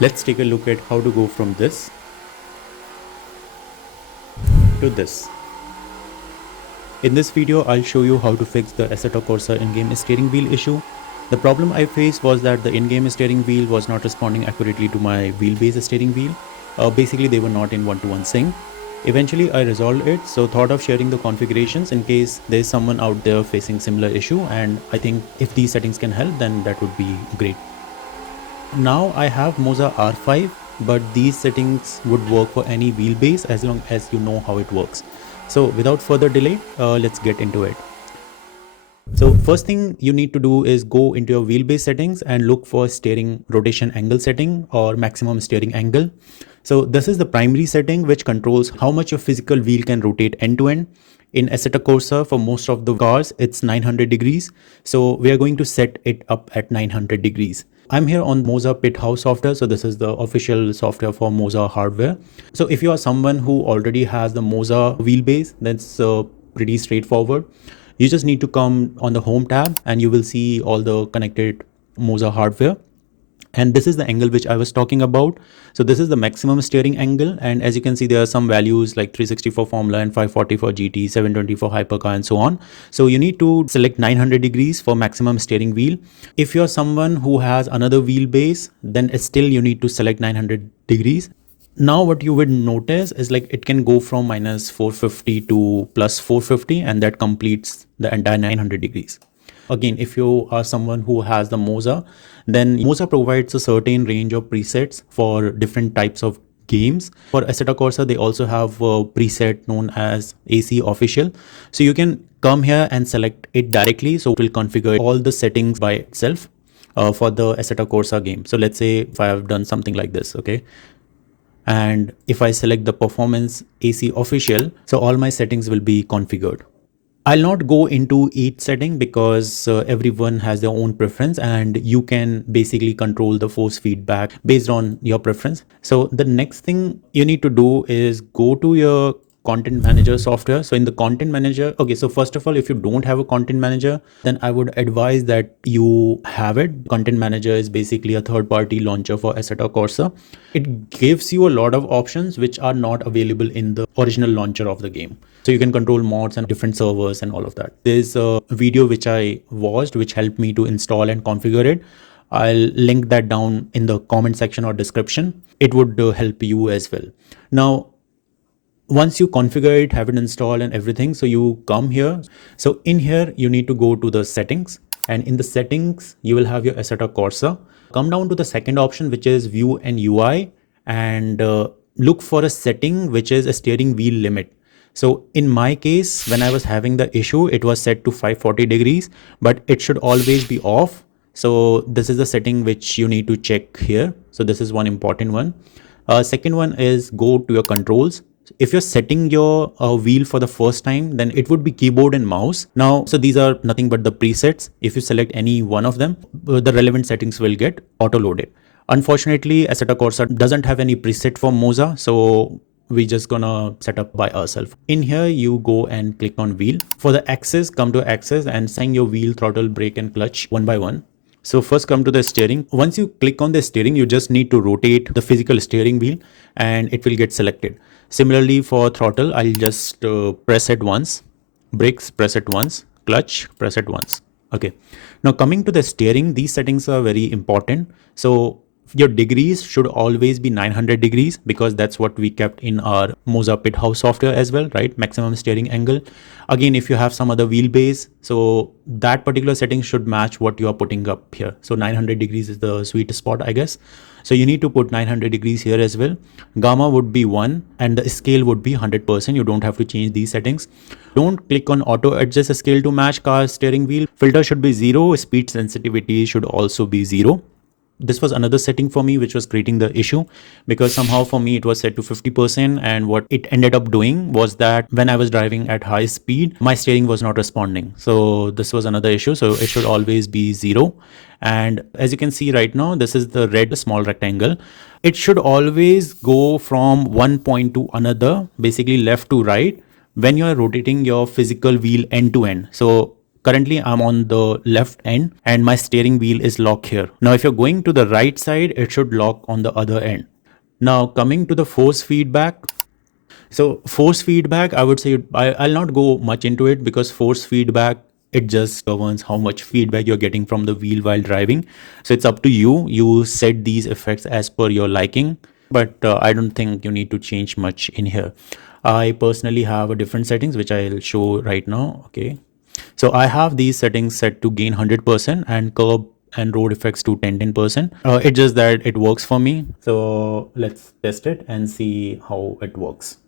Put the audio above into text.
Let's take a look at how to go from this to this. In this video, I'll show you how to fix the Assetto Corsa in-game steering wheel issue. The problem I faced was that the in-game steering wheel was not responding accurately to my Wheelbase steering wheel. Basically, they were not in one-to-one sync. Eventually, I resolved it, so thought of sharing the configurations in case there's someone out there facing similar issue, and I think if these settings can help, then that would be great. Now I have Moza R5, but these settings would work for any wheelbase as long as you know how it works. So without further delay, let's get into it. So first thing you need to do is go into your wheelbase settings and look for steering rotation angle setting or maximum steering angle. So this is the primary setting which controls how much your physical wheel can rotate end to end. In Assetto Corsa, for most of the cars, it's 900 degrees. So we are going to set it up at 900 degrees. I'm here on Moza Pit House software. So this is the official software for Moza hardware. So if you are someone who already has the Moza wheelbase, that's pretty straightforward. You just need to come on the home tab and you will see all the connected Moza hardware. And this is the angle which I was talking about. So this is the maximum steering angle. And as you can see, there are some values like 360 for Formula and 540 for GT, 720 for Hypercar and so on. So you need to select 900 degrees for maximum steering wheel. If you're someone who has another wheelbase, then still you need to select 900 degrees. Now what you would notice is like it can go from minus 450 to plus 450 and that completes the entire 900 degrees. Again, if you are someone who has the Moza, then Moza provides a certain range of presets for different types of games. For Assetto Corsa, they also have a preset known as AC official. So you can come here and select it directly. So it will configure all the settings by itself for the Assetto Corsa game. So let's say if I have done something like this, okay. And if I select the performance AC official, so all my settings will be configured. I'll not go into each setting because everyone has their own preference and you can basically control the force feedback based on your preference. So the next thing you need to do is go to your content manager software. So in the content manager, okay, so first of all, if you don't have a content manager, then I would advise that you have it. Content manager is basically a third-party launcher for Assetto Corsa. It gives you a lot of options which are not available in the original launcher of the game. So you can control mods and different servers and all of that. There's a video which I watched which helped me to install and configure it. I'll link that down in the comment section or description. It would help you as well. Now, once you configure it, have it installed and everything, so you come here. So in here, you need to go to the settings, and in the settings, you will have your Assetto Corsa. Come down to the second option, which is view and UI, and look for a setting which is a steering wheel limit. So in my case, when I was having the issue, it was set to 540 degrees, but it should always be off. So this is the setting which you need to check here. So this is one important one. Second one is go to your controls. If you're setting your wheel for the first time, then it would be keyboard and mouse. Now, so these are nothing but the presets. If you select any one of them, the relevant settings will get auto-loaded. Unfortunately, Assetto Corsa doesn't have any preset for Moza, so we're just gonna set up by ourselves. In here, you go and click on wheel. For the axis, come to axis and assign your wheel, throttle, brake and clutch one by one. So first come to the steering. Once you click on the steering, you just need to rotate the physical steering wheel and it will get selected. Similarly for throttle, I'll just press it once, brakes, press it once, clutch, press it once. Okay. Now coming to the steering, these settings are very important. So your degrees should always be 900 degrees because that's what we kept in our Moza Pit House software as well, right? Maximum steering angle. Again, if you have some other wheelbase, so that particular setting should match what you are putting up here. So 900 degrees is the sweet spot, I guess. So you need to put 900 degrees here as well. Gamma would be 1 and the scale would be 100%. You don't have to change these settings. Don't click on auto adjust the scale to match car steering wheel. Filter should be 0. Speed sensitivity should also be 0. This was another setting for me which was creating the issue because somehow for me it was set to 50%, and what it ended up doing was that when I was driving at high speed, my steering was not responding. So this was another issue. So it should always be 0. And as you can see right now, this is the red small rectangle. It should always go from one point to another, basically left to right, when you are rotating your physical wheel end to end. So Currently I'm on the left end and my steering wheel is locked here. Now if you're going to the right side, it should lock on the other end. Now coming to the force feedback. So force feedback, I would say I'll not go much into it because force feedback, it just governs how much feedback you're getting from the wheel while driving. So it's up to you. You set these effects as per your liking, but I don't think you need to change much in here. I personally have a different settings, which I'll show right now. Okay. So I have these settings set to gain 100% and curb and road effects to 10%. It's just that it works for me. So let's test it and see how it works.